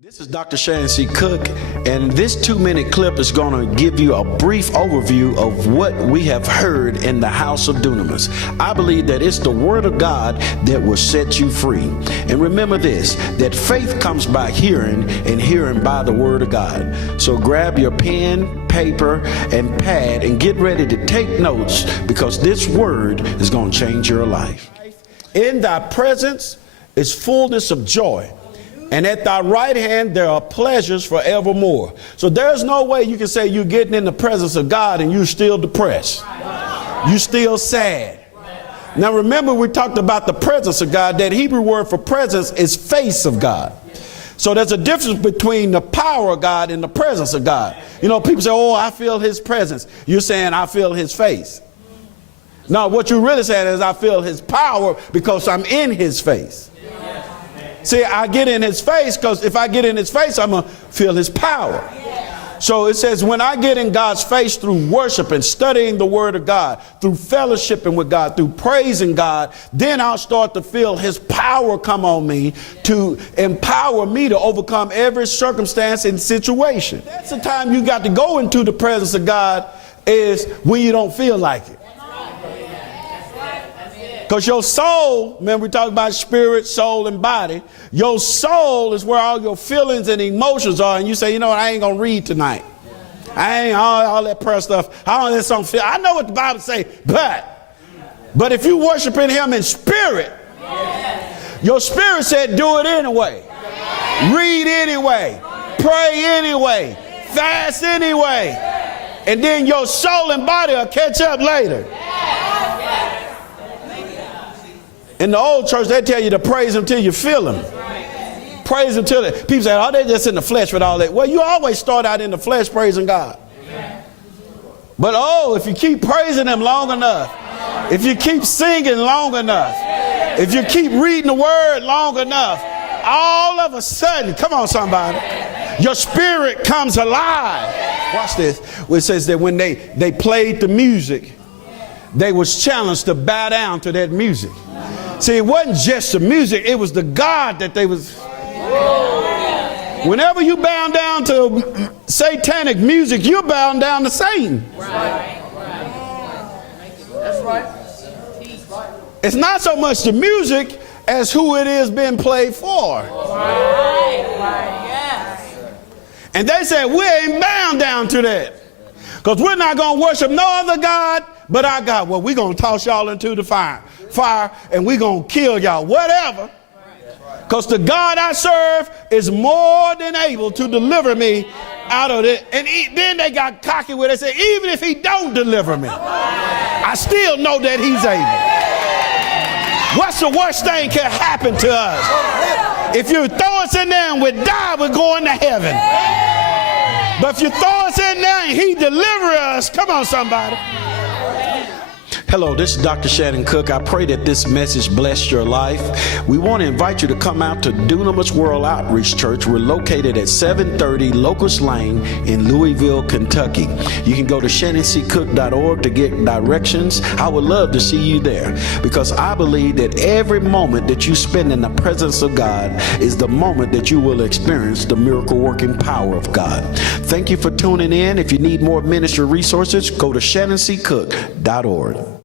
This is Dr. Shannon C. Cook, and this 2-minute clip is going to give you a brief overview of what we have heard in the house of Dunamis. I believe that it's the Word of God that will set you free. And remember this, that faith comes by hearing, and hearing by the Word of God. So grab your pen, paper, and pad, and get ready to take notes, because this Word is going to change your life. In thy presence is fullness of joy, and at thy right hand there are pleasures forevermore. So there's no way you can say you're getting in the presence of God and you're still depressed. You're still sad. Now remember, we talked about the presence of God. That Hebrew word for presence is face of God. So there's a difference between the power of God and the presence of God. You know, people say, oh, I feel his presence. You're saying, I feel his face. No, what you're really saying is, I feel his power because I'm in his face. See, I get in his face because if I get in his face, I'm going to feel his power. So it says, when I get in God's face through worship and studying the Word of God, through fellowshipping with God, through praising God, then I'll start to feel his power come on me to empower me to overcome every circumstance and situation. That's the time you got to go into the presence of God, is when you don't feel like it. Because your soul, remember we talked about spirit, soul, and body. Your soul is where all your feelings and emotions are. And you say, you know what, I ain't going to read tonight. I ain't all that prayer stuff. I don't let something feel. I know what the Bible say, but if you worshiping him in spirit, your spirit said do it anyway. Read anyway. Pray anyway. Fast anyway. And then your soul and body will catch up later. In the old church, they tell you to praise him till you feel him. Praise him till people say, oh, they're just in the flesh with all that. Well, you always start out in the flesh praising God. But oh, if you keep praising him long enough, if you keep singing long enough, if you keep reading the word long enough, all of a sudden, come on somebody, your spirit comes alive. Watch this. Where it says that when they played the music, they was challenged to bow down to that music. See, it wasn't just the music, it was the God that they was. Whenever you bow down to satanic music, you're bound down to Satan. That's right. It's not so much the music as who it is being played for. And they said, we ain't bound down to that, because we're not going to worship no other God but our God. Well, we're going to toss y'all into the fire, and we're going to kill y'all, whatever. Because the God I serve is more than able to deliver me out of it. And then they got cocky with it. They said, even if he don't deliver me, I still know that he's able. What's the worst thing can happen to us? If you throw us in there and we die, we're going to heaven. But if you throw us in there and he deliver us, come on somebody. Hello, this is Dr. Shannon Cook. I pray that this message blessed your life. We want to invite you to come out to Dunamis World Outreach Church. We're located at 730 Locust Lane in Louisville, Kentucky. You can go to shannoncook.org to get directions. I would love to see you there, because I believe that every moment that you spend in the presence of God is the moment that you will experience the miracle working power of God. Thank you for tuning in. If you need more ministry resources, go to shannoncook.org.